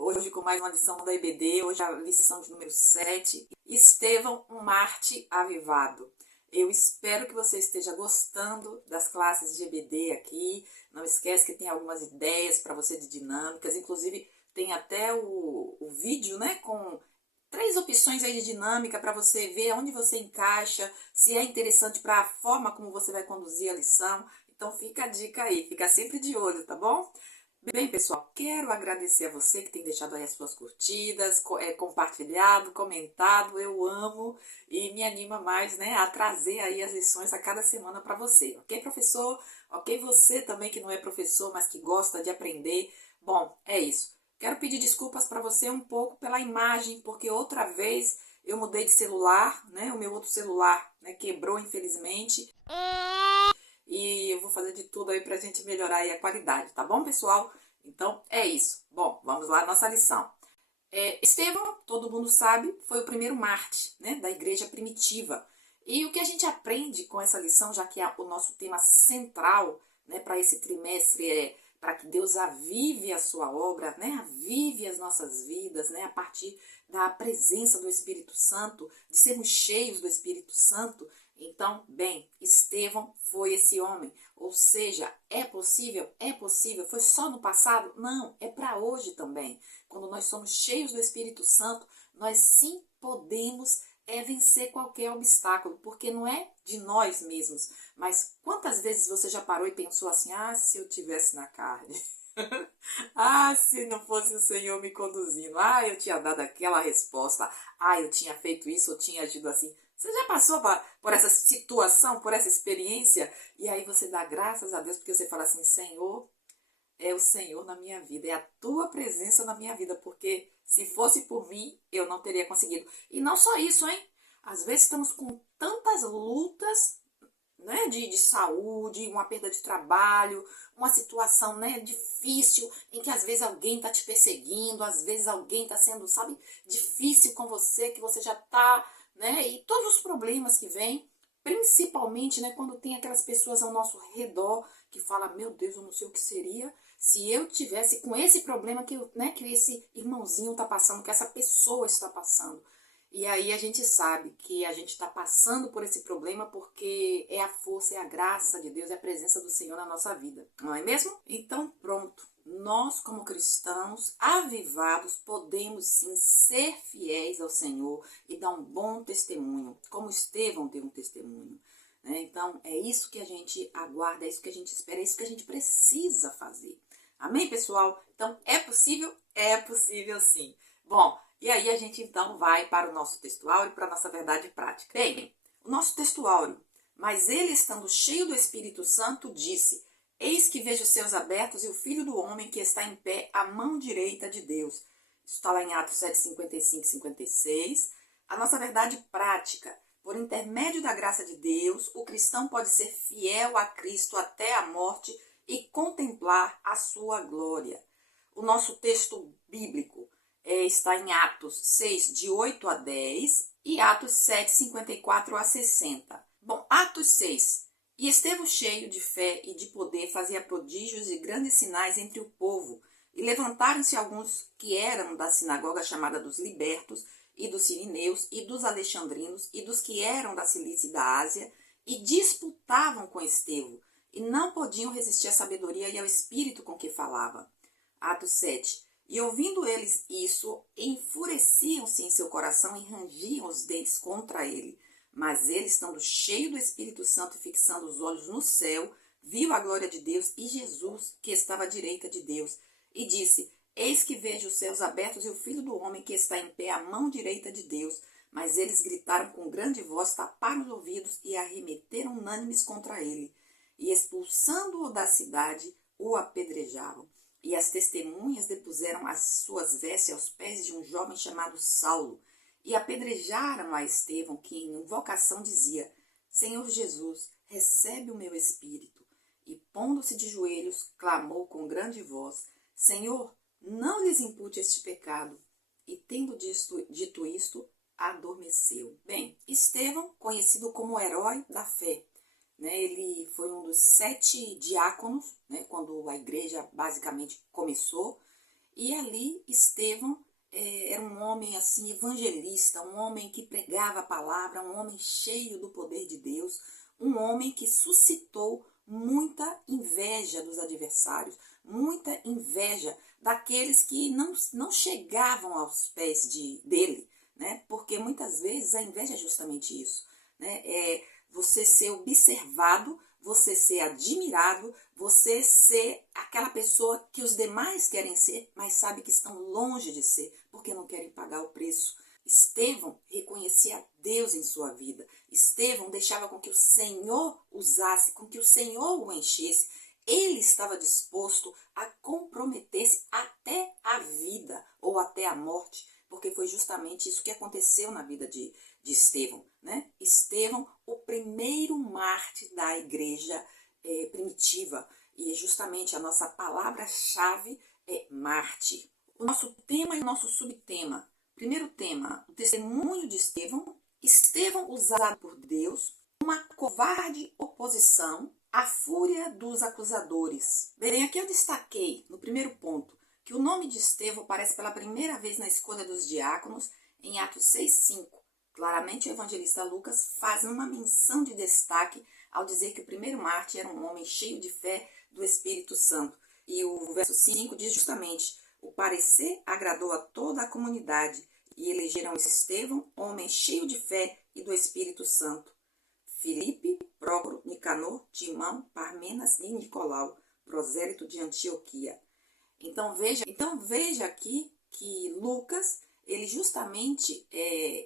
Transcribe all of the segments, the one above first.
Hoje com mais uma lição da EBD, hoje a lição de número 7. Estevão, um Marte avivado. Eu espero que você esteja gostando das classes de EBD aqui. Não esquece que tem algumas ideias para você de dinâmicas, inclusive tem até o vídeo, né, com 3 opções aí de dinâmica para você ver onde você encaixa, se é interessante para a forma como você vai conduzir a lição. Então fica a dica aí, fica sempre de olho, tá bom? Bem, pessoal, quero agradecer a você que tem deixado aí as suas curtidas, compartilhado, comentado, eu amo e me anima mais, né, a trazer aí as lições a cada semana para você, ok, professor? Ok, você também que não é professor, mas que gosta de aprender. Bom, é isso. Quero pedir desculpas para você um pouco pela imagem, porque outra vez eu mudei de celular, né, o meu outro celular, né, quebrou infelizmente. E eu vou fazer de tudo aí pra gente melhorar aí a qualidade, tá bom, pessoal? Então, é isso. Bom, vamos lá, nossa lição. Estevão, todo mundo sabe, foi o primeiro Marte, né, da igreja primitiva. E o que a gente aprende com essa lição, já que é o nosso tema central, né, para esse trimestre é para que Deus avive a sua obra, né, avive as nossas vidas, né, a partir da presença do Espírito Santo, de sermos cheios do Espírito Santo. Então, bem, Estevão foi esse homem. Ou seja, é possível? É possível. Foi só no passado? Não, é para hoje também. Quando nós somos cheios do Espírito Santo, nós sim podemos vencer qualquer obstáculo, porque não é de nós mesmos. Mas quantas vezes você já parou e pensou assim, se eu tivesse na carne? Se não fosse o Senhor me conduzindo, eu tinha dado aquela resposta, eu tinha feito isso, eu tinha agido assim. Você já passou por essa situação, por essa experiência? E aí você dá graças a Deus, porque você fala assim, Senhor, é o Senhor na minha vida, é a tua presença na minha vida, porque se fosse por mim, eu não teria conseguido. E não só isso, hein? Às vezes estamos com tantas lutas, né, de saúde, uma perda de trabalho, uma situação, né, difícil, em que às vezes alguém está te perseguindo, às vezes alguém está sendo, sabe, difícil com você, que você já está, né, e todos os problemas que vêm, principalmente, né, quando tem aquelas pessoas ao nosso redor que falam, meu Deus, eu não sei o que seria se eu tivesse com esse problema que, né, que esse irmãozinho está passando, que essa pessoa está passando. E aí a gente sabe que a gente está passando por esse problema porque é a força, é a graça de Deus, é a presença do Senhor na nossa vida, não é mesmo? Então pronto, nós como cristãos avivados podemos sim ser fiéis ao Senhor e dar um bom testemunho, como Estevão deu um testemunho. Então é isso que a gente aguarda, é isso que a gente espera, é isso que a gente precisa fazer. Amém, pessoal? Então é possível? É possível sim. Bom, e aí a gente então vai para o nosso textuário, para a nossa verdade prática. Bem, o nosso textuário, mas ele estando cheio do Espírito Santo disse, eis que vejo os céus abertos e o Filho do Homem que está em pé à mão direita de Deus. Isso está lá em Atos 7, 55 e 56. A nossa verdade prática, por intermédio da graça de Deus, o cristão pode ser fiel a Cristo até a morte e contemplar a sua glória. O nosso texto bíblico está em Atos 6, de 8 a 10 e Atos 7, 54 a 60. Bom, Atos 6. E Estevão, cheio de fé e de poder, fazia prodígios e grandes sinais entre o povo. E levantaram-se alguns que eram da sinagoga chamada dos libertos, e dos sirineus, e dos alexandrinos, e dos que eram da Cilícia e da Ásia, e disputavam com Estevão, e não podiam resistir à sabedoria e ao espírito com que falava. Atos 7. E ouvindo eles isso, enfureciam-se em seu coração e rangiam os dentes contra ele. Mas ele, estando cheio do Espírito Santo e fixando os olhos no céu, viu a glória de Deus e Jesus, que estava à direita de Deus, e disse, eis que vejo os céus abertos e o Filho do Homem que está em pé à mão direita de Deus. Mas eles gritaram com grande voz, taparam os ouvidos e arremeteram unânimes contra ele. E expulsando-o da cidade, o apedrejavam. E as testemunhas depuseram as suas vestes aos pés de um jovem chamado Saulo, e apedrejaram a Estevão, que em invocação dizia, Senhor Jesus, recebe o meu espírito. E pondo-se de joelhos, clamou com grande voz, Senhor, não lhes impute este pecado. E tendo dito isto, adormeceu. Bem, Estevão, conhecido como o herói da fé, ele foi um dos 7 diáconos, quando a igreja basicamente começou, E ali Estevão era um homem assim evangelista, um homem que pregava a palavra, um homem cheio do poder de Deus, um homem que suscitou muita inveja dos adversários, muita inveja daqueles que não chegavam aos pés dele, né? Porque muitas vezes a inveja é justamente isso, né? É você ser observado, você ser admirado, você ser aquela pessoa que os demais querem ser, mas sabe que estão longe de ser, porque não querem pagar o preço. Estevão reconhecia Deus em sua vida. Estevão deixava com que o Senhor usasse, com que o Senhor o enchesse. Ele estava disposto a comprometer-se até a vida ou até a morte, porque foi justamente isso que aconteceu na vida de Estevão, né? Estevão, o primeiro mártir da igreja primitiva, e justamente a nossa palavra-chave é mártir. O nosso tema e o nosso subtema. Primeiro tema, o testemunho de Estevão. Estevão usado por Deus, uma covarde oposição à fúria dos acusadores. Bem, aqui eu destaquei, no primeiro ponto, que o nome de Estevão aparece pela primeira vez na escolha dos diáconos em Atos 6:5. Claramente o evangelista Lucas faz uma menção de destaque ao dizer que o primeiro mártir era um homem cheio de fé do Espírito Santo. E o verso 5 diz justamente: o parecer agradou a toda a comunidade e elegeram Estevão, homem cheio de fé e do Espírito Santo. Filipe, Prócoro, Nicanor, Timão, Parmenas e Nicolau, prosélito de Antioquia. Então veja aqui que Lucas, ele justamente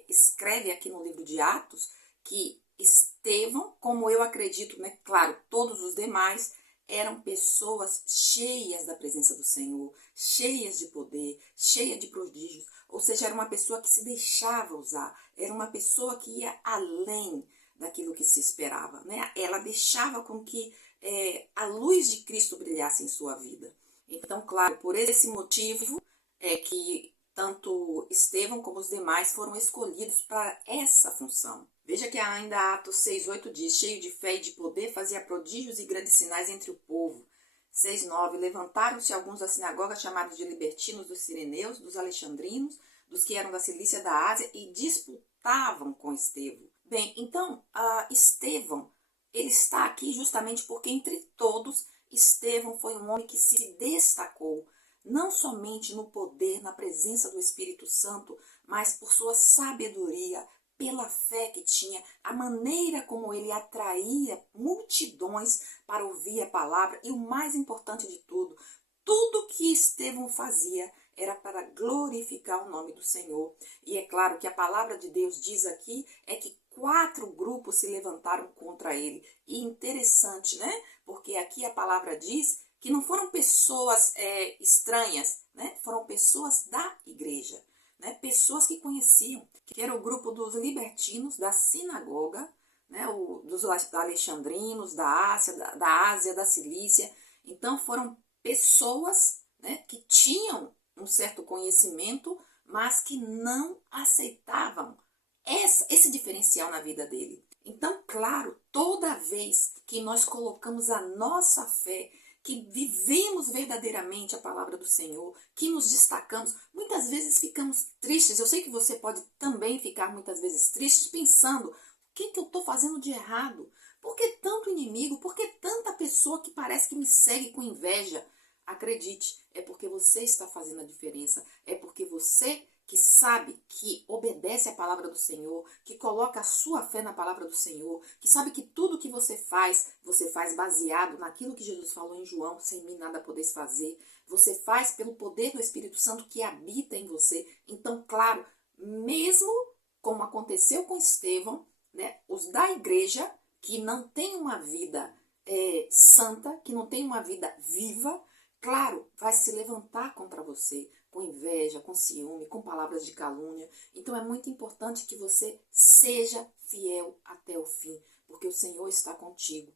escreve aqui no livro de Atos que Estevão, como eu acredito, né, claro, todos os demais, eram pessoas cheias da presença do Senhor, cheias de poder, cheias de prodígios, ou seja, era uma pessoa que se deixava usar, era uma pessoa que ia além daquilo que se esperava, né? Ela deixava com que a luz de Cristo brilhasse em sua vida. Então, claro, por esse motivo é que tanto Estevão como os demais foram escolhidos para essa função. Veja que ainda Atos 6:8 diz: cheio de fé e de poder, fazia prodígios e grandes sinais entre o povo. 6:9 levantaram-se alguns da sinagoga chamados de libertinos, dos sireneus, dos alexandrinos, dos que eram da Cilícia da Ásia e disputavam com Estevão. Bem, então, Estevão, ele está aqui justamente porque entre todos, Estevão foi um homem que se destacou, não somente no poder, na presença do Espírito Santo, mas por sua sabedoria, pela fé que tinha, a maneira como ele atraía multidões para ouvir a palavra e o mais importante de tudo, tudo que Estevão fazia era para glorificar o nome do Senhor. E é claro que a palavra de Deus diz aqui é que 4 grupos se levantaram contra ele. E interessante, né? Porque aqui a palavra diz que não foram pessoas estranhas, né? Foram pessoas da igreja, né? Pessoas que conheciam, que era o grupo dos libertinos, da sinagoga, né? Dos alexandrinos, da Ásia, da Cilícia. Então foram pessoas, né, que tinham um certo conhecimento, mas que não aceitavam esse diferencial na vida dele. Então, claro, toda vez que nós colocamos a nossa fé, que vivemos verdadeiramente a palavra do Senhor, que nos destacamos, muitas vezes ficamos tristes. Eu sei que você pode também ficar muitas vezes triste, pensando: o que eu estou fazendo de errado? Por que tanto inimigo? Por que tanta pessoa que parece que me segue com inveja? Acredite, é porque você está fazendo a diferença, é porque você que sabe, que obedece à palavra do Senhor, que coloca a sua fé na palavra do Senhor, que sabe que tudo que você faz baseado naquilo que Jesus falou em João: sem mim nada podeis fazer. Você faz pelo poder do Espírito Santo que habita em você. Então, claro, mesmo como aconteceu com Estevão, né, os da igreja que não tem uma vida santa, que não tem uma vida viva, claro, vai se levantar contra você, com inveja, com ciúme, com palavras de calúnia. Então é muito importante que você seja fiel até o fim, porque o Senhor está contigo.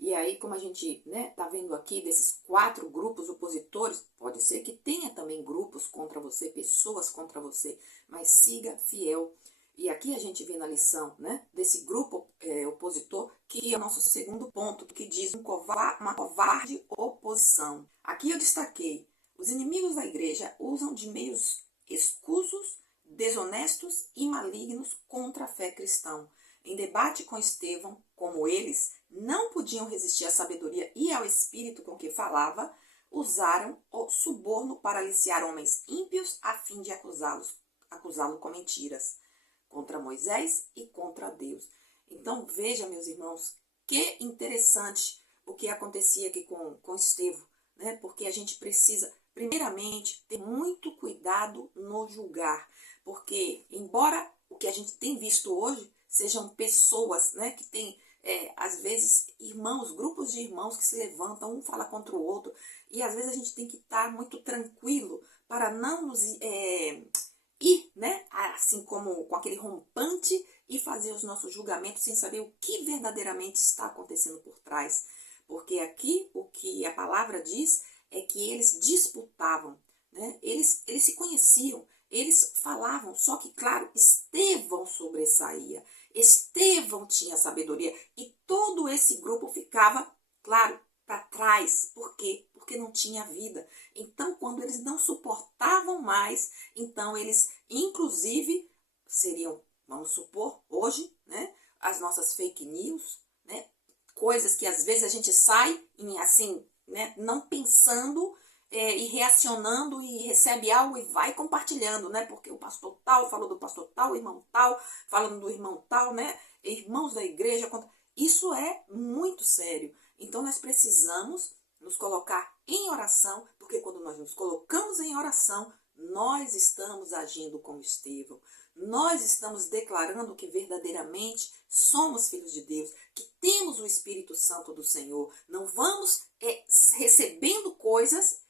E aí, como a gente tá vendo aqui desses 4 grupos opositores, pode ser que tenha também grupos contra você, pessoas contra você, mas siga fiel. E aqui a gente vê na lição, né, desse grupo opositor, que é o nosso segundo ponto, que diz uma covarde oposição. Aqui eu destaquei Os inimigos da igreja usam de meios escusos, desonestos e malignos contra a fé cristã. Em debate com Estevão, como eles não podiam resistir à sabedoria e ao espírito com que falava, usaram o suborno para aliciar homens ímpios a fim de acusá-lo com mentiras contra Moisés e contra Deus. Então veja, meus irmãos, que interessante o que acontecia aqui com Estevão, né? Porque a gente precisa, primeiramente, ter muito cuidado no julgar, porque embora o que a gente tem visto hoje sejam pessoas, né, que têm, às vezes, irmãos, grupos de irmãos que se levantam, um fala contra o outro, e às vezes a gente tem que estar muito tranquilo para não nos ir, né, assim como com aquele rompante e fazer os nossos julgamentos sem saber o que verdadeiramente está acontecendo por trás. Porque aqui o que a palavra diz é que eles disputavam, né? Eles se conheciam, eles falavam, só que, claro, Estevão sobressaía, Estevão tinha sabedoria e todo esse grupo ficava, claro, para trás. Por quê? Porque não tinha vida. Então, quando eles não suportavam mais, então eles, inclusive, seriam, vamos supor, hoje, né, as nossas fake news, né, coisas que às vezes a gente sai em, assim, né, não pensando e reacionando e recebe algo e vai compartilhando, né? Porque o pastor tal falou do pastor tal, o irmão tal, falando do irmão tal, né? Irmãos da igreja. Isso é muito sério. Então nós precisamos nos colocar em oração, porque quando nós nos colocamos em oração, nós estamos agindo como Estevão. Nós estamos declarando que verdadeiramente somos filhos de Deus, que temos o Espírito Santo do Senhor. Não vamos recebendo coisas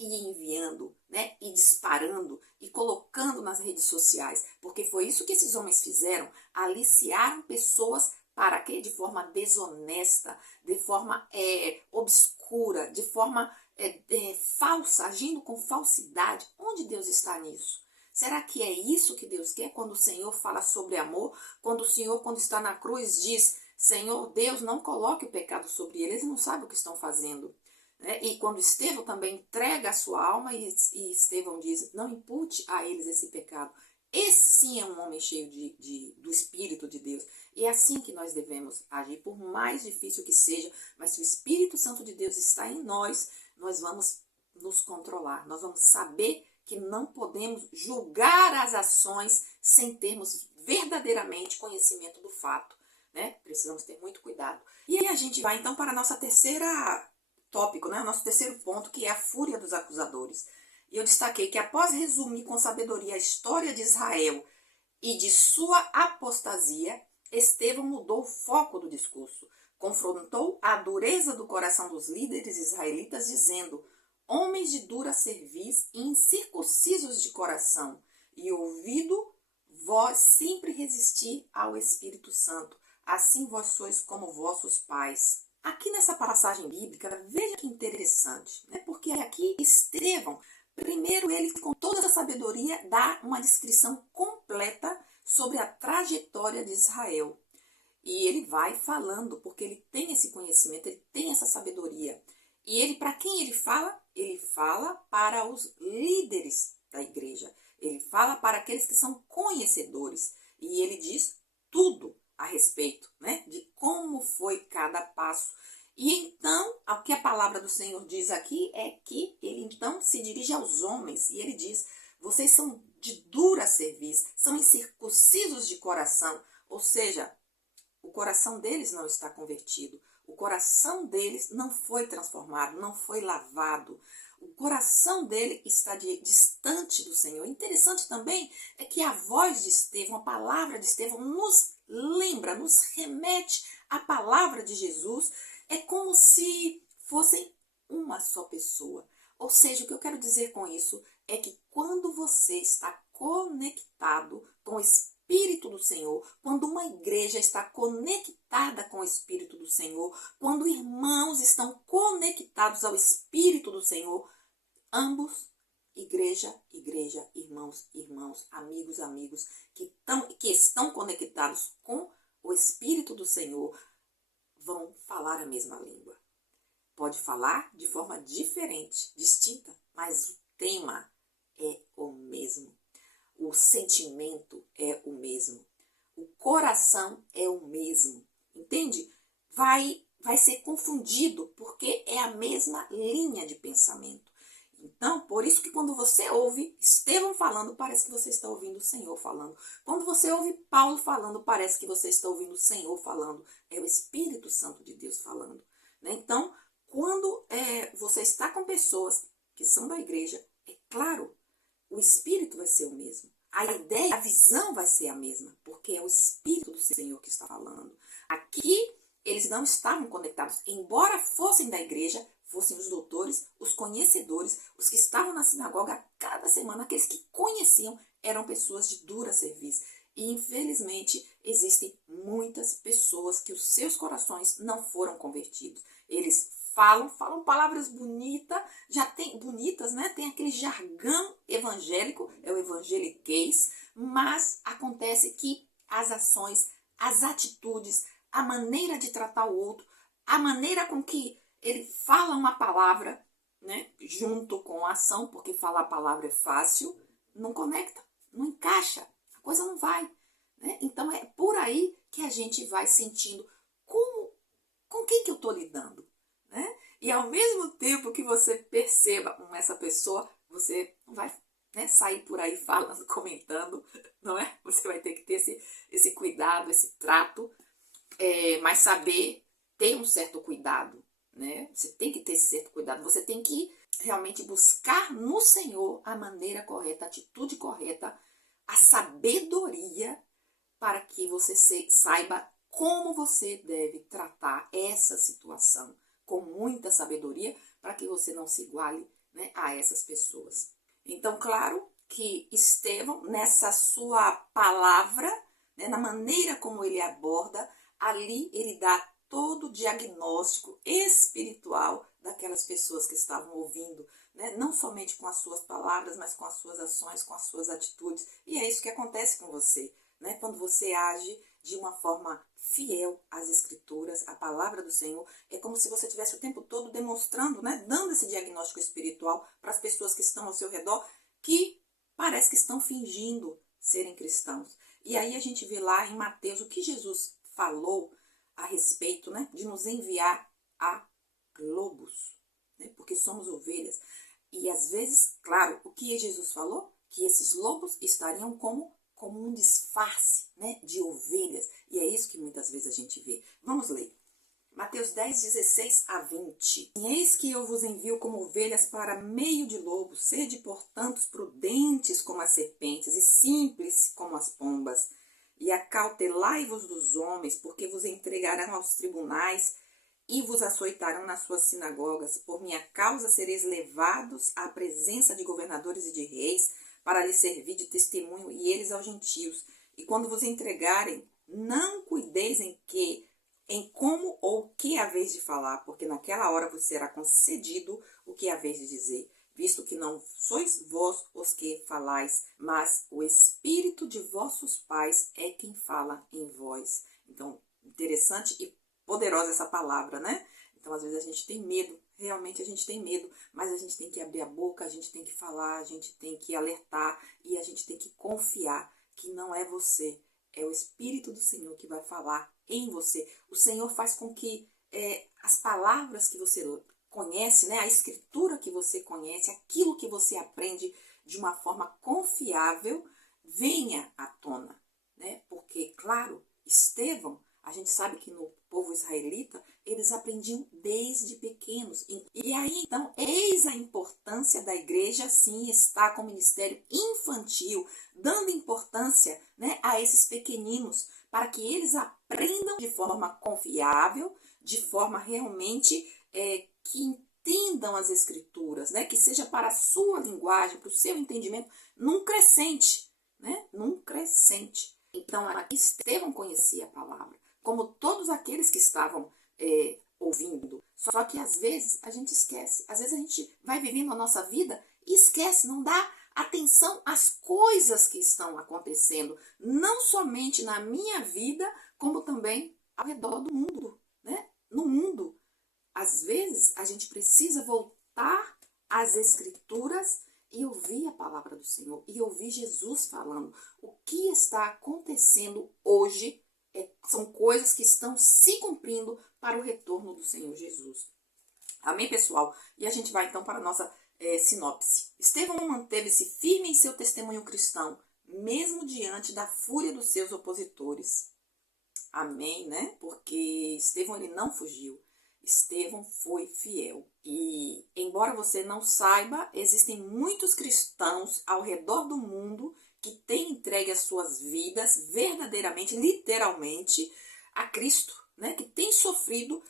e enviando, né, e disparando e colocando nas redes sociais, porque foi isso que esses homens fizeram, aliciaram pessoas para quê? De forma desonesta, de forma obscura, de forma falsa, agindo com falsidade. Onde Deus está nisso? Será que é isso que Deus quer quando o Senhor fala sobre amor? Quando o Senhor, quando está na cruz, diz, Senhor, Deus, não coloque o pecado sobre eles, eles não sabem o que estão fazendo. E quando Estevão também entrega a sua alma e Estevão diz, não impute a eles esse pecado. Esse sim é um homem cheio do Espírito de Deus. E é assim que nós devemos agir, por mais difícil que seja. Mas se o Espírito Santo de Deus está em nós, nós vamos nos controlar. Nós vamos saber que não podemos julgar as ações sem termos verdadeiramente conhecimento do fato, né? Precisamos ter muito cuidado. E aí a gente vai então para a nossa terceira tópico, né? O nosso terceiro ponto, que é a fúria dos acusadores. E eu destaquei que após resumir com sabedoria a história de Israel e de sua apostasia, Estevão mudou o foco do discurso. Confrontou a dureza do coração dos líderes israelitas, dizendo, homens de dura cerviz e incircuncisos de coração, e ouvido vós sempre resistir ao Espírito Santo, assim vós sois como vossos pais. Aqui nessa passagem bíblica, veja que interessante, né? Porque aqui Estevão, primeiro ele com toda a sabedoria dá uma descrição completa sobre a trajetória de Israel. E ele vai falando, porque ele tem esse conhecimento, ele tem essa sabedoria. E ele, para quem ele fala? Ele fala para os líderes da igreja. Ele fala para aqueles que são conhecedores. E ele diz tudo a respeito, né, de como foi cada passo. E então, o que a palavra do Senhor diz aqui é que ele então se dirige aos homens e ele diz, vocês são de dura cerviz, são incircuncisos de coração, ou seja, o coração deles não está convertido, o coração deles não foi transformado, não foi lavado. O coração dele está distante do Senhor. Interessante também é que a voz de Estevão, a palavra de Estevão nos lembra, nos remete à palavra de Jesus. É como se fossem uma só pessoa. Ou seja, o que eu quero dizer com isso é que quando você está conectado com o Espírito do Senhor, quando uma igreja está conectada com o Espírito do Senhor, quando irmãos estão conectados ao Espírito do Senhor, ambos, igreja, irmãos, amigos, que estão conectados com o Espírito do Senhor, vão falar a mesma língua. pode falar de forma diferente, distinta, mas o tema é o mesmo. O sentimento é o mesmo. O coração é o mesmo. Entende? Vai ser confundido porque é a mesma linha de pensamento. Então, por isso que quando você ouve Estevão falando, parece que você está ouvindo o Senhor falando. Quando você ouve Paulo falando, parece que você está ouvindo o Senhor falando. É o Espírito Santo de Deus falando. Né? Então, quando você está com pessoas que são da igreja, é claro, o Espírito vai ser o mesmo. A ideia, a visão vai ser a mesma, porque é o Espírito do Senhor que está falando. Aqui, eles não estavam conectados, embora fossem da igreja, fossem os doutores, os conhecedores, os que estavam na sinagoga cada semana, aqueles que conheciam, eram pessoas de dura serviço. E, infelizmente, existem muitas pessoas que os seus corações não foram convertidos. Eles falam palavras bonitas, né? Tem aquele jargão evangélico, é o evangeliquez, mas acontece que as ações, as atitudes, a maneira de tratar o outro, a maneira com que ele fala uma palavra, né, junto com a ação, porque falar a palavra é fácil, não conecta, não encaixa, a coisa não vai. Né? Então é por aí que a gente vai sentindo com quem que eu estou lidando. Né? E ao mesmo tempo que você perceba essa pessoa, você não vai, né, sair por aí falando, comentando, não é? Você vai ter que ter esse cuidado, esse trato, mas saber ter um certo cuidado. Né? Você tem que ter esse certo cuidado, você tem que realmente buscar no Senhor a maneira correta, a atitude correta, a sabedoria para que você saiba como você deve tratar essa situação com muita sabedoria para que você não se iguale, né, a essas pessoas. Então, claro que Estevão, nessa sua palavra, né, na maneira como ele aborda, ali ele dá todo o diagnóstico espiritual daquelas pessoas que estavam ouvindo, né? Não somente com as suas palavras, mas com as suas ações, com as suas atitudes. E é isso que acontece com você, né? Quando você age de uma forma fiel às Escrituras, à palavra do Senhor, é como se você estivesse o tempo todo demonstrando, né? Dando esse diagnóstico espiritual para as pessoas que estão ao seu redor, que parece que estão fingindo serem cristãos. E aí a gente vê lá em Mateus o que Jesus falou a respeito, né, de nos enviar a lobos, né, porque somos ovelhas. E às vezes, claro, o que Jesus falou? Que esses lobos estariam como um disfarce, né, de ovelhas. E é isso que muitas vezes a gente vê. Vamos ler. Mateus 10, 16 a 20. Eis que eu vos envio como ovelhas para meio de lobos. Sede, portanto, prudentes como as serpentes e simples como as pombas. E acautelai-vos dos homens, porque vos entregarão aos tribunais e vos açoitarão nas suas sinagogas. Por minha causa sereis levados à presença de governadores e de reis, para lhes servir de testemunho, e eles aos gentios. E quando vos entregarem, não cuideis em como ou que haveis de falar, porque naquela hora vos será concedido o que haveis de dizer, visto que não sois vós os que falais, mas o Espírito de vossos pais é quem fala em vós. Então, interessante e poderosa essa palavra, né? Então, às vezes a gente tem medo, realmente a gente tem medo, mas a gente tem que abrir a boca, a gente tem que falar, a gente tem que alertar e a gente tem que confiar que não é você, é o Espírito do Senhor que vai falar em você. O Senhor faz com que as palavras que você conhece, né, a escritura que você conhece, aquilo que você aprende de uma forma confiável, venha à tona, né? Porque, claro, Estevão, a gente sabe que no povo israelita, eles aprendiam desde pequenos. E aí, então, eis a importância da igreja, sim, estar com o ministério infantil, dando importância, né, a esses pequeninos, para que eles aprendam de forma confiável, de forma realmente que entendam as escrituras, né? Que seja para a sua linguagem, para o seu entendimento, num crescente, né? Num crescente. Então, aqui Estevão conhecia a palavra, como todos aqueles que estavam ouvindo. Só que às vezes a gente esquece, às vezes a gente vai vivendo a nossa vida e esquece, não dá atenção às coisas que estão acontecendo, não somente na minha vida, como também ao redor do mundo, né? No mundo. às vezes a gente precisa voltar às Escrituras e ouvir a palavra do Senhor, e ouvir Jesus falando. O que está acontecendo hoje são coisas que estão se cumprindo para o retorno do Senhor Jesus. Amém, pessoal? E a gente vai então para a nossa sinopse. Estevão manteve-se firme em seu testemunho cristão, mesmo diante da fúria dos seus opositores. Amém, né? Porque Estevão, ele não fugiu. Estevão foi fiel. E, embora você não saiba, existem muitos cristãos ao redor do mundo que têm entregue as suas vidas verdadeiramente, literalmente, a Cristo, né? Que têm sofrido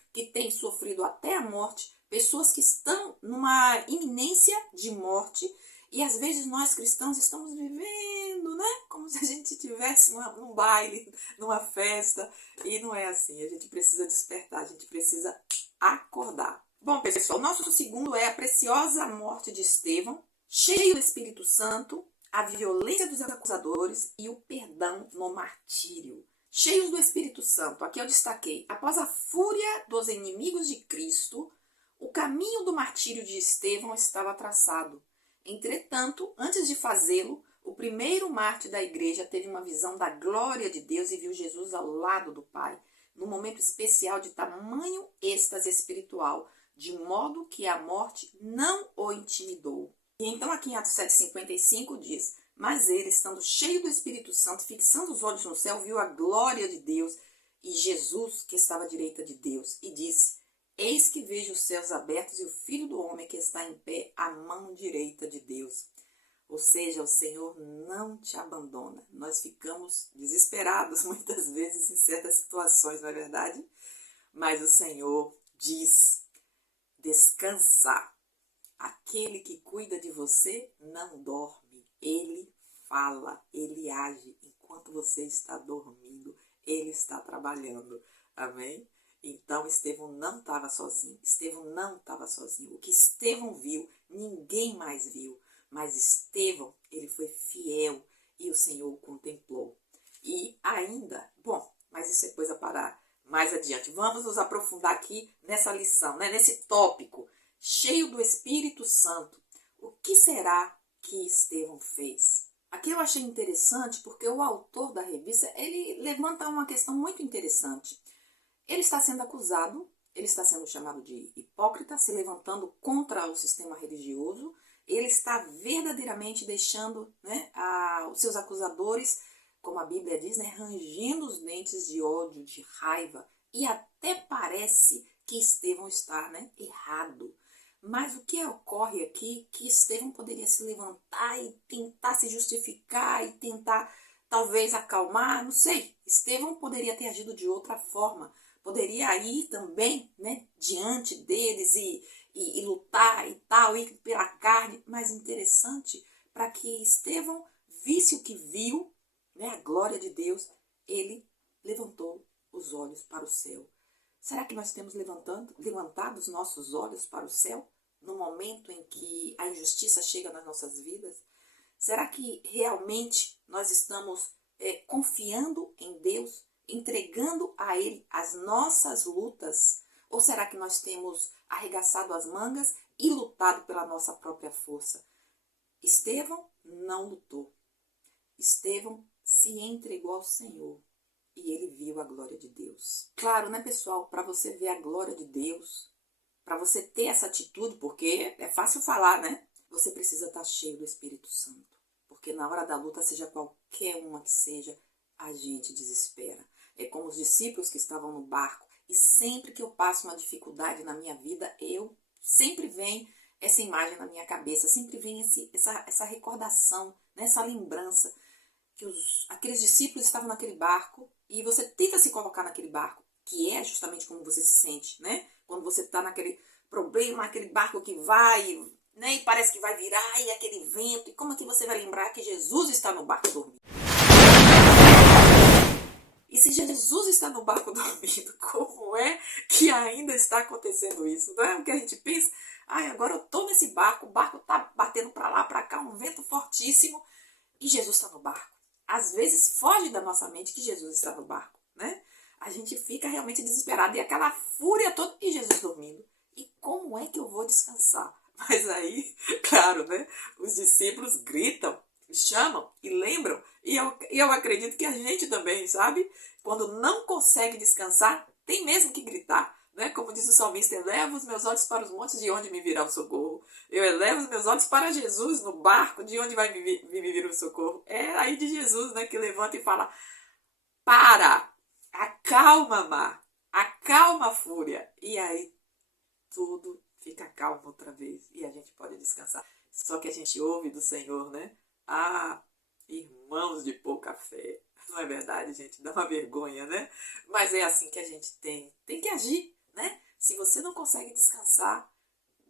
até a morte, pessoas que estão numa iminência de morte. E às vezes nós cristãos estamos vivendo, né? Como se a gente estivesse num baile, numa festa. E não é assim. A gente precisa despertar, a gente precisa acordar. Bom, pessoal, nosso segundo é a preciosa morte de Estevão, cheio do Espírito Santo, a violência dos acusadores e o perdão no martírio. Cheios do Espírito Santo, aqui eu destaquei, após a fúria dos inimigos de Cristo, o caminho do martírio de Estevão estava traçado. Entretanto, antes de fazê-lo, o primeiro mártir da igreja teve uma visão da glória de Deus e viu Jesus ao lado do Pai, num momento especial de tamanho êxtase espiritual, de modo que a morte não o intimidou. E então aqui em Atos 7,55 diz: mas ele, estando cheio do Espírito Santo, fixando os olhos no céu, viu a glória de Deus e Jesus que estava à direita de Deus, e disse: eis que vejo os céus abertos e o Filho do Homem que está em pé à mão direita de Deus. Ou seja, o Senhor não te abandona. Nós ficamos desesperados muitas vezes em certas situações, não é verdade? Mas o Senhor diz: descansa. Aquele que cuida de você não dorme. Ele fala, ele age. Enquanto você está dormindo, ele está trabalhando. Amém? Então, Estevão não estava sozinho. Estevão não estava sozinho. O que Estevão viu, ninguém mais viu. Mas Estevão, ele foi fiel e o Senhor o contemplou. E ainda, bom, mas isso é coisa para mais adiante. Vamos nos aprofundar aqui nessa lição, né? Nesse tópico, cheio do Espírito Santo. O que será que Estevão fez? Aqui eu achei interessante porque o autor da revista, ele levanta uma questão muito interessante. Ele está sendo acusado, ele está sendo chamado de hipócrita, se levantando contra o sistema religioso. Ele está verdadeiramente deixando, né, os seus acusadores, como a Bíblia diz, né, rangendo os dentes de ódio, de raiva. E até parece que Estevão está, né, errado. Mas o que ocorre aqui, que Estevão poderia se levantar e tentar se justificar e tentar talvez acalmar, não sei. Estevão poderia ter agido de outra forma. Poderia ir também, né, diante deles e lutar e tal, ir pela carne. Mas interessante, para que Estevão visse o que viu, né, a glória de Deus, ele levantou os olhos para o céu. Será que nós temos levantado os nossos olhos para o céu no momento em que a injustiça chega nas nossas vidas? Será que realmente nós estamos confiando em Deus, entregando a Ele as nossas lutas? Ou será que nós temos arregaçado as mangas e lutado pela nossa própria força? Estevão não lutou. Estevão se entregou ao Senhor e ele viu a glória de Deus. Claro, né, pessoal? Para você ver a glória de Deus, para você ter essa atitude, porque é fácil falar, né? Você precisa estar cheio do Espírito Santo. Porque na hora da luta, seja qualquer uma que seja, a gente desespera. É como os discípulos que estavam no barco. E sempre que eu passo uma dificuldade na minha vida, sempre vem essa imagem na minha cabeça, sempre vem essa recordação, né, essa lembrança que aqueles discípulos estavam naquele barco e você tenta se colocar naquele barco, que é justamente como você se sente, né? Quando você está naquele problema, aquele barco que vai, né, e parece que vai virar, e aquele vento, e como é que você vai lembrar que Jesus está no barco dormindo? E se Jesus está no barco dormindo, como é que ainda está acontecendo isso? Não é o que a gente pensa? Agora eu estou nesse barco, o barco está batendo para lá, para cá, um vento fortíssimo, e Jesus está no barco. Às vezes foge da nossa mente que Jesus está no barco, né? A gente fica realmente desesperado, e aquela fúria toda, e Jesus dormindo. E como é que eu vou descansar? Mas aí, claro, né? Os discípulos gritam, chamam e lembram. E eu acredito que a gente também, sabe? Quando não consegue descansar, tem mesmo que gritar. Né? Como diz o salmista, elevo os meus olhos para os montes, de onde me virá o socorro. Eu elevo os meus olhos para Jesus no barco, de onde vai me vir o socorro. É aí de Jesus, né, que levanta e fala, para, acalma, mar, acalma a fúria. E aí tudo fica calmo outra vez e a gente pode descansar. Só que a gente ouve do Senhor, né? Ah, irmãos de pouca fé. Não é verdade, gente? Dá uma vergonha, né? Mas é assim que a gente tem que agir, né? Se você não consegue descansar,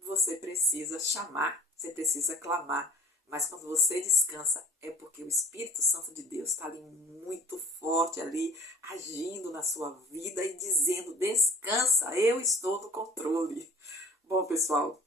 você precisa chamar, você precisa clamar. Mas quando você descansa, é porque o Espírito Santo de Deus está ali muito forte ali, agindo na sua vida e dizendo, descansa, eu estou no controle. Bom, pessoal,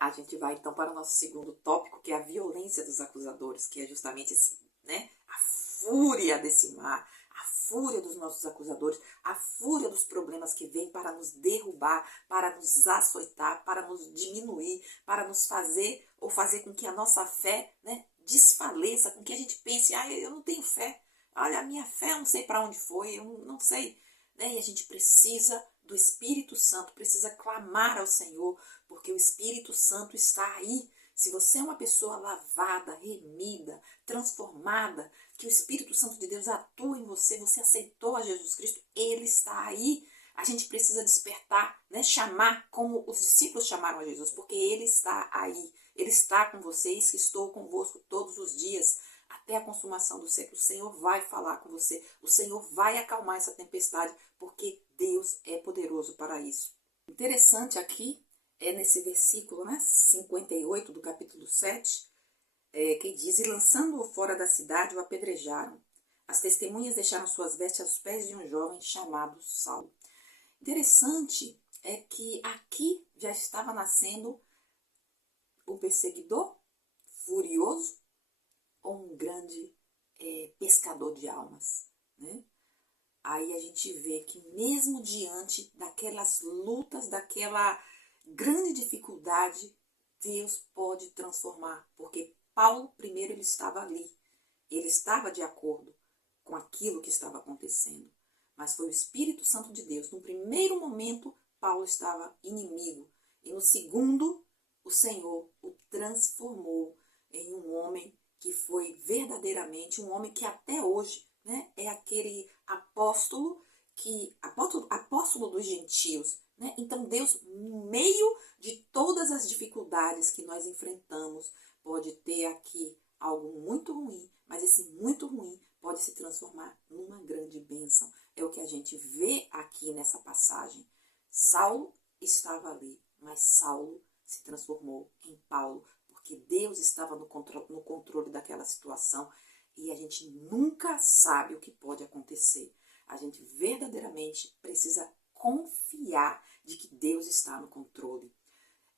a gente vai então para o nosso segundo tópico, que é a violência dos acusadores, que é justamente esse, né, a fúria desse mar, a fúria dos nossos acusadores, a fúria dos problemas que vêm para nos derrubar, para nos açoitar, para nos diminuir, para nos fazer ou fazer com que a nossa fé, né, desfaleça, com que a gente pense, eu não tenho fé, olha, a minha fé eu não sei para onde foi, eu não sei, né, e a gente precisa do Espírito Santo, precisa clamar ao Senhor, porque o Espírito Santo está aí. Se você é uma pessoa lavada, remida, transformada, que o Espírito Santo de Deus atua em você, você aceitou a Jesus Cristo, Ele está aí. A gente precisa despertar, né? Chamar como os discípulos chamaram a Jesus, porque Ele está aí. Ele está com vocês, que estou convosco todos os dias, até a consumação do século. O Senhor vai falar com você, o Senhor vai acalmar essa tempestade, porque Deus é poderoso para isso. Interessante aqui é nesse versículo, né, 58 do capítulo 7, que diz, e lançando-o fora da cidade, o apedrejaram. As testemunhas deixaram suas vestes aos pés de um jovem chamado Saulo. Interessante é que aqui já estava nascendo o perseguidor furioso ou um grande pescador de almas, né? Aí a gente vê que mesmo diante daquelas lutas, daquela grande dificuldade, Deus pode transformar, porque Paulo primeiro ele estava ali, ele estava de acordo com aquilo que estava acontecendo, mas foi o Espírito Santo de Deus. No primeiro momento, Paulo estava inimigo, e no segundo, o Senhor o transformou em um homem que foi verdadeiramente um homem que até hoje, né, é aquele apóstolo dos gentios, né? Então Deus, no meio de todas as dificuldades que nós enfrentamos, pode ter aqui algo muito ruim, mas esse muito ruim pode se transformar numa grande bênção. É o que a gente vê aqui nessa passagem. Saulo estava ali, mas Saulo se transformou em Paulo, porque Deus estava no controle daquela situação e a gente nunca sabe o que pode acontecer. A gente verdadeiramente precisa confiar de que Deus está no controle.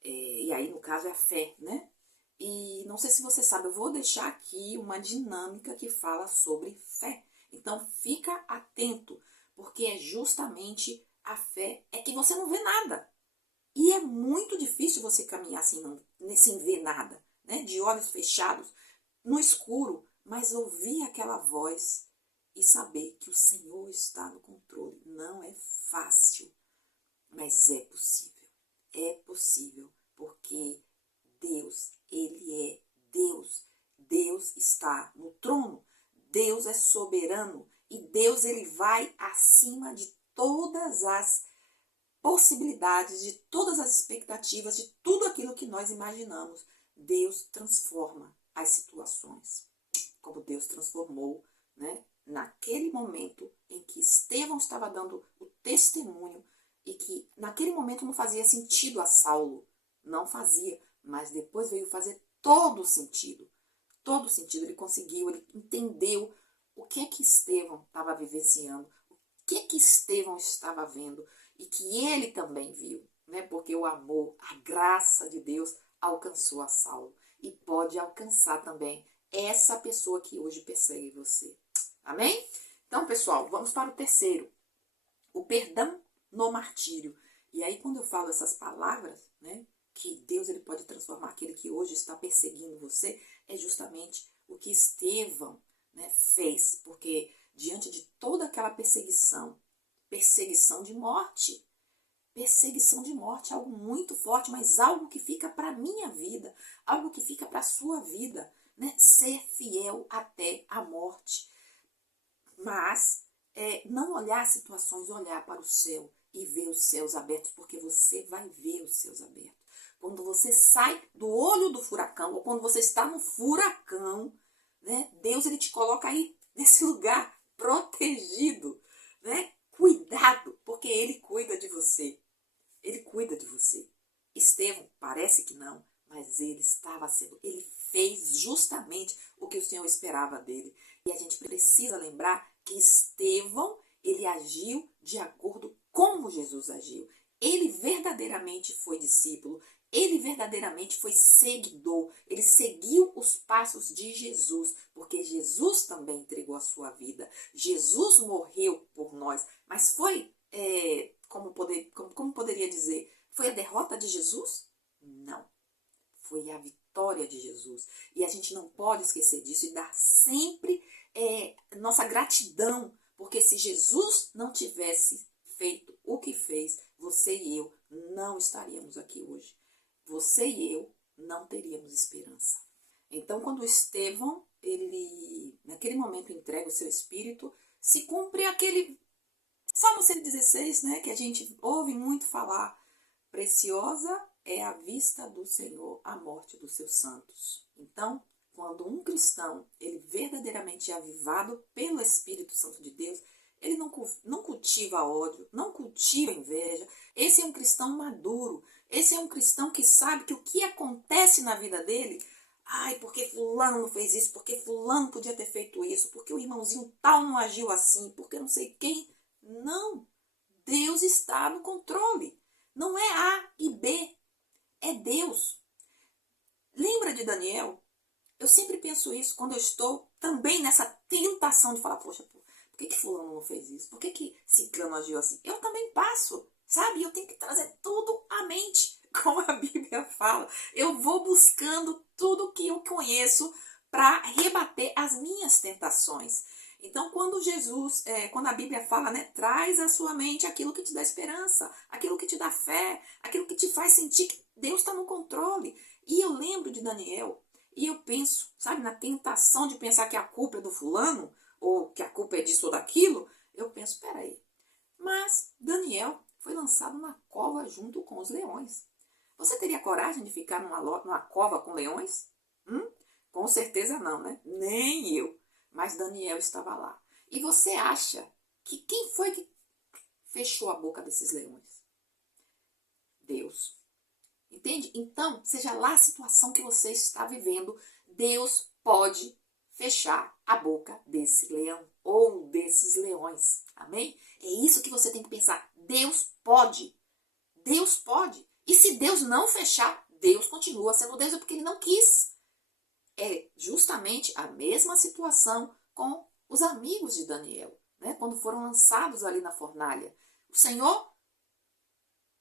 E aí, no caso, é a fé, né? E não sei se você sabe, eu vou deixar aqui uma dinâmica que fala sobre fé. Então, fica atento, porque é justamente a fé é que você não vê nada. E é muito difícil você caminhar assim, sem ver nada, né? De olhos fechados, no escuro, mas ouvir aquela voz e saber que o Senhor está no controle. Não é fácil, mas é possível. É possível, porque Deus, Ele é Deus. Deus está no trono. Deus é soberano. E Deus, Ele vai acima de todas as possibilidades, de todas as expectativas, de tudo aquilo que nós imaginamos. Deus transforma as situações, como Deus transformou, né, naquele momento em que Estevão estava dando o testemunho e que naquele momento não fazia sentido a Saulo, não fazia, mas depois veio fazer todo sentido, ele conseguiu, ele entendeu o que é que Estevão estava vivenciando, o que é que Estevão estava vendo e que ele também viu, né, porque o amor, a graça de Deus alcançou a Saulo e pode alcançar também essa pessoa que hoje persegue você. Amém? Então, pessoal, vamos para o terceiro. O perdão no martírio. E aí, quando eu falo essas palavras, né, que Deus ele pode transformar aquele que hoje está perseguindo você, é justamente o que Estevão, né, fez. Porque diante de toda aquela perseguição, perseguição de morte, algo muito forte, mas algo que fica para a minha vida, algo que fica para a sua vida, né, ser fiel até a morte. Mas não olhar situações, olhar para o céu e ver os céus abertos, porque você vai ver os céus abertos. Quando você sai do olho do furacão, ou quando você está no furacão, né, Deus ele te coloca aí nesse lugar protegido, né? Cuidado, porque ele cuida de você. Ele cuida de você. Estevão, parece que não, mas ele fez justamente o que o Senhor esperava dele. E a gente precisa lembrar que Estevão, ele agiu de acordo como Jesus agiu. Ele verdadeiramente foi discípulo, ele verdadeiramente foi seguidor, ele seguiu os passos de Jesus, porque Jesus também entregou a sua vida. Jesus morreu por nós, mas foi, como poderia dizer, foi a derrota de Jesus? Não, foi a vitória de Jesus. E a gente não pode esquecer disso e dar sempre nossa gratidão, porque se Jesus não tivesse feito o que fez, você e eu não estaríamos aqui hoje. Você e eu não teríamos esperança. Então, quando Estevão, ele naquele momento entrega o seu espírito, se cumpre aquele Salmo 116, né, que a gente ouve muito falar. Preciosa é a vista do Senhor a morte dos seus santos. Então, quando um cristão, ele verdadeiramente é avivado pelo Espírito Santo de Deus, ele não cultiva ódio, não cultiva inveja. Esse é um cristão maduro. Esse é um cristão que sabe que o que acontece na vida dele, ai, porque fulano não fez isso, porque fulano podia ter feito isso, porque o irmãozinho tal não agiu assim, porque não sei quem. Não, Deus está no controle. Não é A e B, é Deus. Lembra de Daniel? Eu sempre penso isso quando eu estou também nessa tentação de falar, poxa, por que fulano não fez isso? Por que ciclano agiu assim? Eu também passo, sabe? Eu tenho que trazer tudo à mente, como a Bíblia fala. Eu vou buscando tudo que eu conheço para rebater as minhas tentações. Então, quando a Bíblia fala, né, traz à sua mente aquilo que te dá esperança, aquilo que te dá fé, aquilo que te faz sentir que Deus está no controle. E eu lembro de Daniel, e eu penso, sabe, na tentação de pensar que a culpa é do fulano, ou que a culpa é disso ou daquilo, eu penso, peraí, mas Daniel foi lançado na cova junto com os leões. Você teria coragem de ficar numa cova com leões? Com certeza não, né? Nem eu. Mas Daniel estava lá. E você acha que quem foi que fechou a boca desses leões? Deus. Entende? Então, seja lá a situação que você está vivendo, Deus pode fechar a boca desse leão ou desses leões. Amém? É isso que você tem que pensar. Deus pode. Deus pode. E se Deus não fechar, Deus continua sendo Deus, é porque ele não quis. É justamente a mesma situação com os amigos de Daniel, né? Quando foram lançados ali na fornalha. O Senhor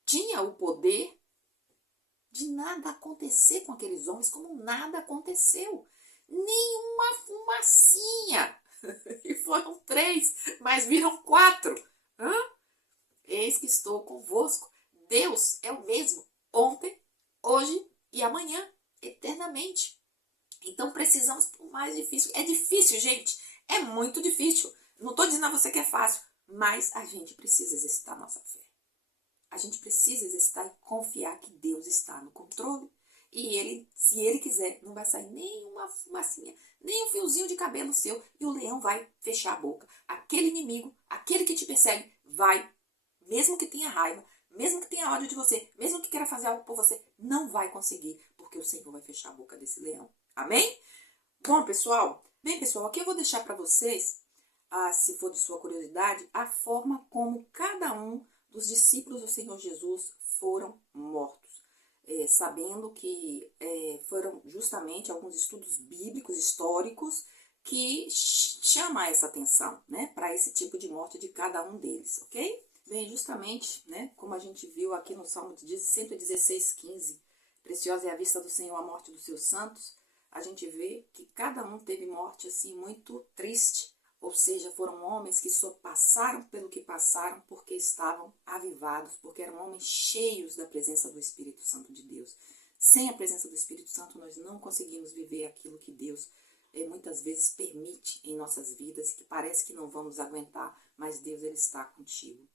tinha o poder de nada acontecer com aqueles homens, como nada aconteceu. Nenhuma fumacinha. E foram 3, mas viram 4. Eis que estou convosco. Deus é o mesmo ontem, hoje e amanhã, eternamente. Então precisamos, por mais difícil. É difícil, gente. É muito difícil. Não estou dizendo a você que é fácil, mas a gente precisa exercitar a nossa fé. A gente precisa exercitar e confiar que Deus está no controle. E ele, se ele quiser, não vai sair nenhuma fumacinha, nem um fiozinho de cabelo seu, e o leão vai fechar a boca. Aquele inimigo, aquele que te persegue, vai, mesmo que tenha raiva, mesmo que tenha ódio de você, mesmo que queira fazer algo por você, não vai conseguir, porque o Senhor vai fechar a boca desse leão. Amém? Bom, pessoal, aqui eu vou deixar para vocês, se for de sua curiosidade, a forma como cada um dos discípulos do Senhor Jesus foram mortos. Sabendo que foram justamente alguns estudos bíblicos, históricos, que chamam essa atenção, né, para esse tipo de morte de cada um deles, ok? Bem, justamente, né, como a gente viu aqui no Salmo de 116:15, preciosa é a vista do Senhor a morte dos seus santos, a gente vê que cada um teve morte assim muito triste, ou seja, foram homens que só passaram pelo que passaram porque estavam avivados, porque eram homens cheios da presença do Espírito Santo de Deus. Sem a presença do Espírito Santo, nós não conseguimos viver aquilo que Deus muitas vezes permite em nossas vidas, que parece que não vamos aguentar, mas Deus ele está contigo.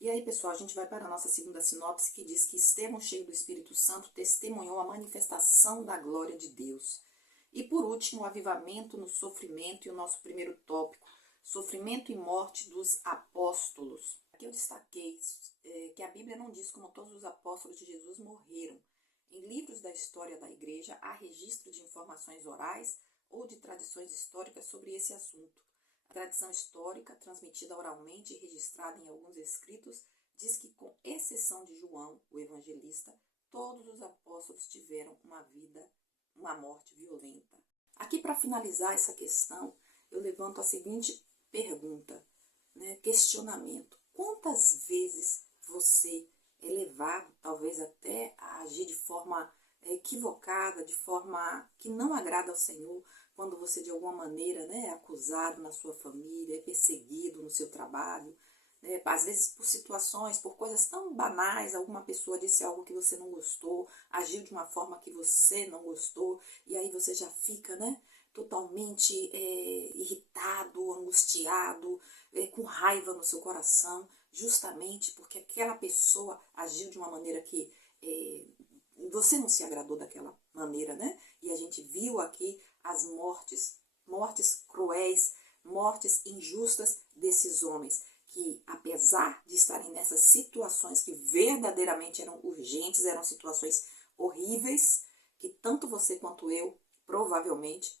E aí, pessoal, a gente vai para a nossa segunda sinopse, que diz que Estevão, cheio do Espírito Santo, testemunhou a manifestação da glória de Deus. E por último, o avivamento no sofrimento e o nosso primeiro tópico, sofrimento e morte dos apóstolos. Aqui eu destaquei que a Bíblia não diz como todos os apóstolos de Jesus morreram. Em livros da história da igreja, há registro de informações orais ou de tradições históricas sobre esse assunto. A tradição histórica, transmitida oralmente e registrada em alguns escritos, diz que, com exceção de João, o evangelista, todos os apóstolos tiveram uma morte violenta. Aqui, para finalizar essa questão, eu levanto a seguinte pergunta, questionamento. Quantas vezes você é levado, talvez até, a agir de forma equivocada, de forma que não agrada ao Senhor, quando você de alguma maneira é acusado na sua família, é perseguido no seu trabalho, às vezes por situações, por coisas tão banais, alguma pessoa disse algo que você não gostou, agiu de uma forma que você não gostou, e aí você já fica totalmente irritado, angustiado, com raiva no seu coração, justamente porque aquela pessoa agiu de uma maneira que você não se agradou daquela maneira, E a gente viu aqui as mortes cruéis, mortes injustas desses homens, que apesar de estarem nessas situações que verdadeiramente eram urgentes, eram situações horríveis, que tanto você quanto eu, provavelmente,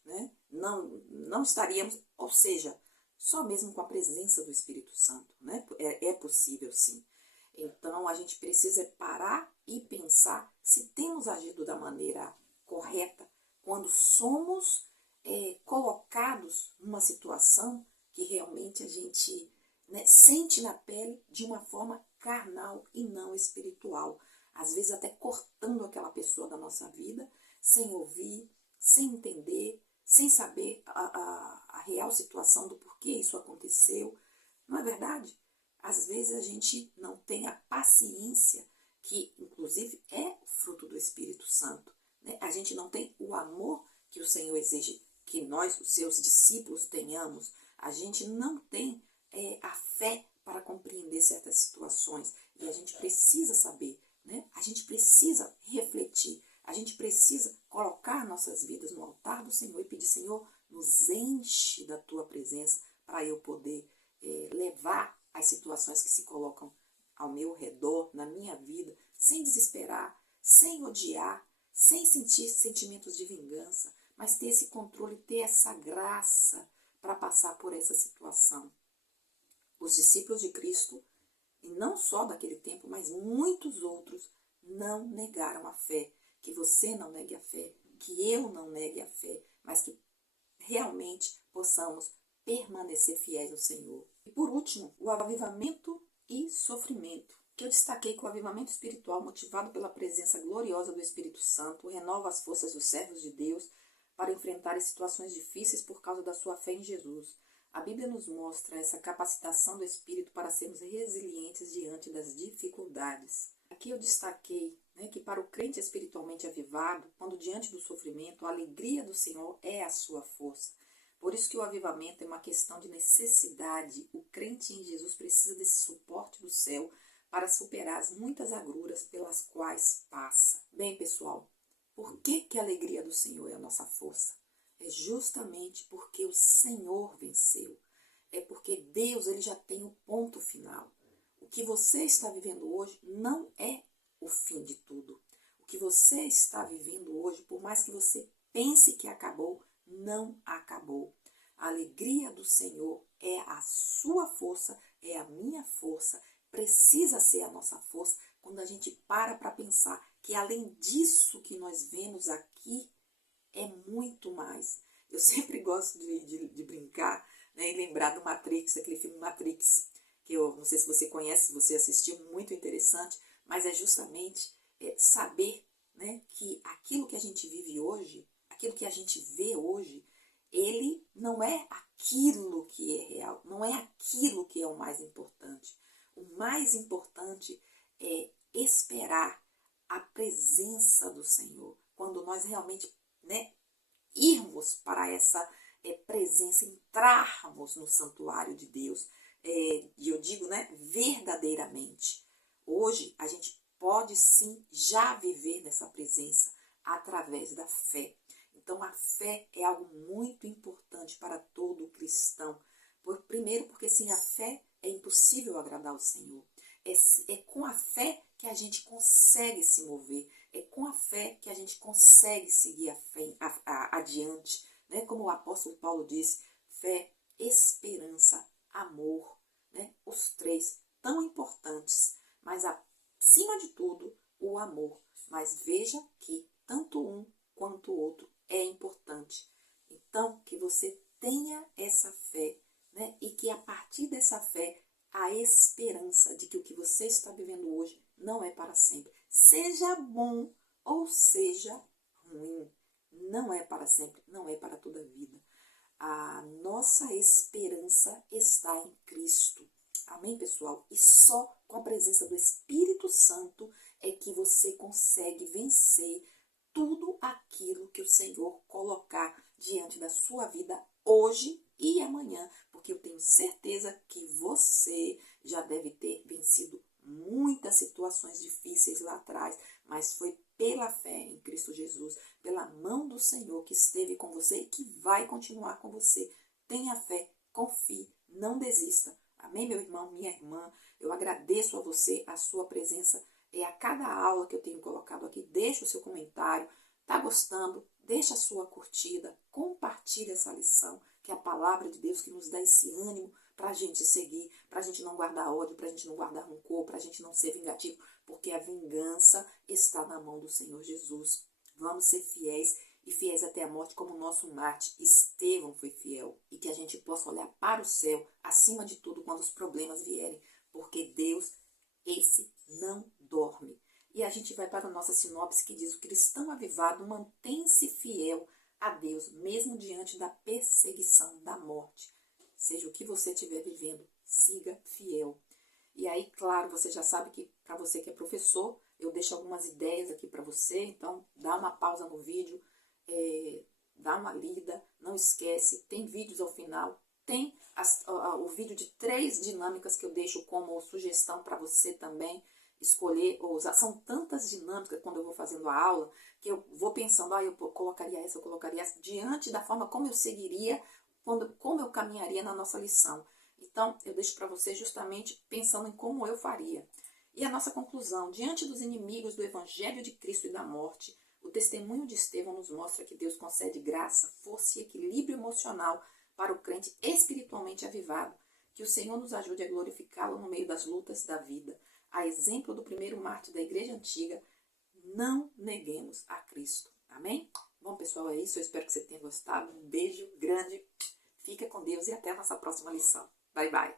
não estaríamos, ou seja, só mesmo com a presença do Espírito Santo, É possível sim. Então, a gente precisa parar e pensar se temos agido da maneira correta quando somos colocados numa situação que realmente a gente sente na pele de uma forma carnal e não espiritual. Às vezes até cortando aquela pessoa da nossa vida, sem ouvir, sem entender, sem saber a real situação do porquê isso aconteceu. Não é verdade? Às vezes a gente não tem a paciência, que inclusive é fruto do Espírito Santo. A gente não tem o amor que o Senhor exige que nós, os seus discípulos, tenhamos. A gente não tem a fé para compreender certas situações. E a gente precisa saber, A gente precisa refletir. A gente precisa colocar nossas vidas no altar do Senhor e pedir, Senhor, nos enche da Tua presença para eu poder levar as situações que se colocam ao meu redor, na minha vida, sem desesperar, sem odiar, sem sentir sentimentos de vingança, mas ter esse controle, ter essa graça para passar por essa situação. Os discípulos de Cristo, e não só daquele tempo, mas muitos outros, não negaram a fé. Que você não negue a fé, que eu não negue a fé, mas que realmente possamos permanecer fiéis ao Senhor. E por último, o avivamento e sofrimento, que eu destaquei que o avivamento espiritual, motivado pela presença gloriosa do Espírito Santo, renova as forças dos servos de Deus para enfrentar situações difíceis por causa da sua fé em Jesus. A Bíblia nos mostra essa capacitação do Espírito para sermos resilientes diante das dificuldades. Aqui eu destaquei que para o crente espiritualmente avivado, quando diante do sofrimento, a alegria do Senhor é a sua força. Por isso que o avivamento é uma questão de necessidade. O crente em Jesus precisa desse suporte do céu para superar as muitas agruras pelas quais passa. Bem, pessoal, por que a alegria do Senhor é a nossa força? É justamente porque o Senhor venceu. É porque Deus ele já tem o ponto final. O que você está vivendo hoje não é o fim de tudo. O que você está vivendo hoje, por mais que você pense que acabou, não acabou. A alegria do Senhor é a sua força, é a minha força, precisa ser a nossa força quando a gente para pensar que além disso que nós vemos aqui, é muito mais. Eu sempre gosto de brincar e lembrar do Matrix, aquele filme Matrix, que eu sei se você conhece, se você assistiu, muito interessante, mas é justamente saber, né, que aquilo que a gente vive hoje, aquilo que a gente vê hoje, ele não é aquilo que é real, não é aquilo que é o mais importante. O mais importante é esperar a presença do Senhor. Quando nós realmente, né, irmos para essa presença, entrarmos no santuário de Deus, e eu digo, né, verdadeiramente. Hoje a gente pode sim já viver nessa presença através da fé. Então a fé é algo muito importante para todo cristão. Primeiro porque sem a fé é impossível agradar ao Senhor. É com a fé que a gente consegue se mover. É com a fé que a gente consegue seguir adiante. Né? Como o apóstolo Paulo disse, fé, esperança, amor. Né? Os três tão importantes. Mas acima de tudo, o amor. Mas veja que tanto um quanto o outro é importante. Então, que você tenha essa fé, né? E que a partir dessa fé, a esperança de que o que você está vivendo hoje não é para sempre. Seja bom ou seja ruim, não é para sempre, não é para toda a vida. A nossa esperança está em Cristo. Amém, pessoal? E só com a presença do Espírito Santo é que você consegue vencer tudo aquilo que o Senhor colocar diante da sua vida hoje e amanhã, porque eu tenho certeza que você já deve ter vencido muitas situações difíceis lá atrás, mas foi pela fé em Cristo Jesus, pela mão do Senhor que esteve com você e que vai continuar com você. Tenha fé, confie, não desista. Amém, meu irmão, minha irmã? Eu agradeço a você, a sua presença a cada aula que eu tenho colocado aqui. Deixa o seu comentário. Tá gostando? Deixa a sua curtida. Compartilha essa lição, que é a palavra de Deus que nos dá esse ânimo para a gente seguir, para a gente não guardar ódio, para a gente não guardar rancor, para a gente não ser vingativo, porque a vingança está na mão do Senhor Jesus. Vamos ser fiéis e fiéis até a morte, como o nosso mártir Estevão foi fiel. E que a gente possa olhar para o céu, acima de tudo, quando os problemas vierem, porque Deus, esse não dorme. E a gente vai para a nossa sinopse que diz: o cristão avivado mantém-se fiel a Deus, mesmo diante da perseguição, da morte. Seja o que você estiver vivendo, siga fiel. E aí, claro, você já sabe que para você que é professor, eu deixo algumas ideias aqui para você, então dá uma pausa no vídeo, dá uma lida, não esquece, tem vídeos ao final, tem o vídeo de 3 dinâmicas que eu deixo como sugestão para você também escolher ou usar. São tantas dinâmicas quando eu vou fazendo a aula, que eu vou pensando, eu colocaria essa, diante da forma como eu seguiria, como eu caminharia na nossa lição. Então, eu deixo para você justamente pensando em como eu faria. E a nossa conclusão: diante dos inimigos do Evangelho de Cristo e da morte, o testemunho de Estevão nos mostra que Deus concede graça, força e equilíbrio emocional para o crente espiritualmente avivado. Que o Senhor nos ajude a glorificá-lo no meio das lutas da vida. A exemplo do primeiro mártir da igreja antiga, não neguemos a Cristo. Amém? Bom, pessoal, é isso. Eu espero que você tenha gostado. Um beijo grande. Fica com Deus e até a nossa próxima lição. Bye, bye.